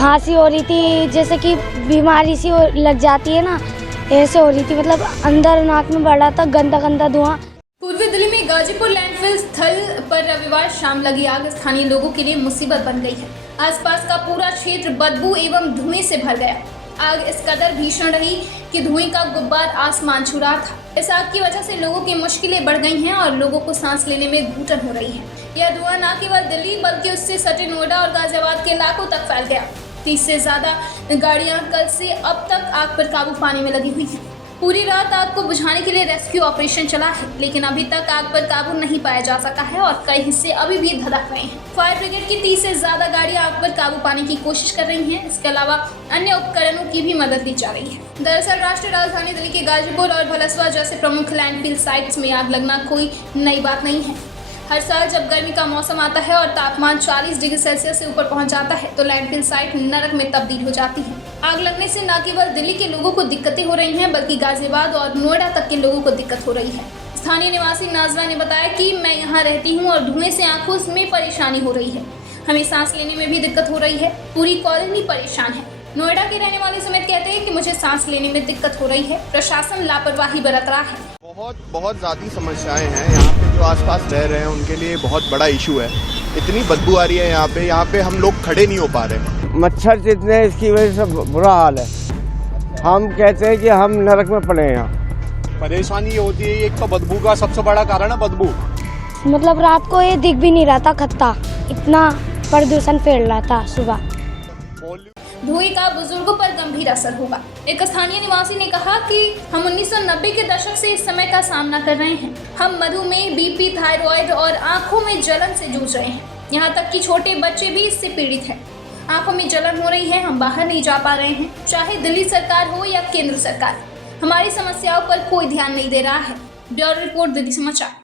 खांसी हो रही थी, जैसे कि बीमारी सी लग जाती है ना, ऐसे हो रही थी। मतलब अंदर नाक में बढ़ रहा था गंदा गंदा धुआं। पूर्वी दिल्ली में गाजीपुर लैंडफिल स्थल पर रविवार शाम लगी आग स्थानीय लोगों के लिए मुसीबत बन गई है। आसपास का पूरा क्षेत्र बदबू एवं धुएं से भर गया। आग इस कदर भीषण रही कि धुएं का गुब्बार आसमान छू रहा था। इस आग की वजह से लोगों की मुश्किलें बढ़ गई हैं और लोगों को सांस लेने में घुटन हो रही है। यह धुआं न केवल दिल्ली बल्कि उससे सटे नोएडा और गाजियाबाद के इलाकों तक फैल गया। 30 से ज्यादा गाड़ियां कल से अब तक आग पर काबू पाने में लगी हुई हैं। पूरी रात आग को बुझाने के लिए रेस्क्यू ऑपरेशन चला है, लेकिन अभी तक आग पर काबू नहीं पाया जा सका है और कई हिस्से अभी भी धधक रहे हैं। फायर ब्रिगेड की 30 से ज्यादा गाड़ियां आग पर काबू पाने की कोशिश कर रही हैं। इसके अलावा अन्य उपकरणों की भी मदद ली जा रही है। दरअसल राष्ट्रीय राजधानी दिल्ली के गाजीपुर और भलसवा जैसे प्रमुख लैंडफिल साइट्स में आग लगना कोई नई बात नहीं है। हर साल जब गर्मी का मौसम आता है और तापमान 40 डिग्री सेल्सियस से ऊपर पहुंच जाता है तो लैंडफिल साइट नरक में तब्दील हो जाती है। आग लगने से न केवल दिल्ली के लोगों को दिक्कतें हो रही हैं, बल्कि गाजियाबाद और नोएडा तक के लोगों को दिक्कत हो रही है। स्थानीय निवासी नाजरा ने बताया कि मैं यहाँ रहती हूँ और धुएं से आंखों में परेशानी हो रही है। हमें सांस लेने में भी दिक्कत हो रही है। पूरी कॉलोनी परेशान है। नोएडा के रहने वाले समेत कहते हैं कि मुझे सांस लेने में दिक्कत हो रही है। प्रशासन लापरवाही बरत रहा है। बहुत ज़्यादा समस्याएं हैं यहाँ पे। जो आसपास रह रहे हैं उनके लिए बहुत बड़ा इशू है। इतनी बदबू आ रही है यहाँ पे हम लोग खड़े नहीं हो पा रहे। मच्छर जितने हैं, इसकी वजह से बुरा हाल है। हम कहते हैं कि हम नरक में पड़े हैं। यहाँ परेशानी ये होती है, एक तो बदबू का सबसे बड़ा कारण है बदबू। मतलब रात को ये दिख भी नहीं रहा था खत्ता, इतना प्रदूषण फैल रहा था सुबह। धुएं का बुजुर्गों पर गंभीर असर होगा। एक स्थानीय निवासी ने कहा कि हम 1990 के दशक से इस समय का सामना कर रहे हैं। हम मधुमेह, बीपी, थायराइड और आंखों में जलन से जूझ रहे हैं। यहाँ तक कि छोटे बच्चे भी इससे पीड़ित हैं। आंखों में जलन हो रही है। हम बाहर नहीं जा पा रहे हैं। चाहे दिल्ली सरकार हो या केंद्र सरकार, हमारी समस्याओं पर कोई ध्यान नहीं दे रहा है। ब्यूरो रिपोर्ट, दिल्ली समाचार।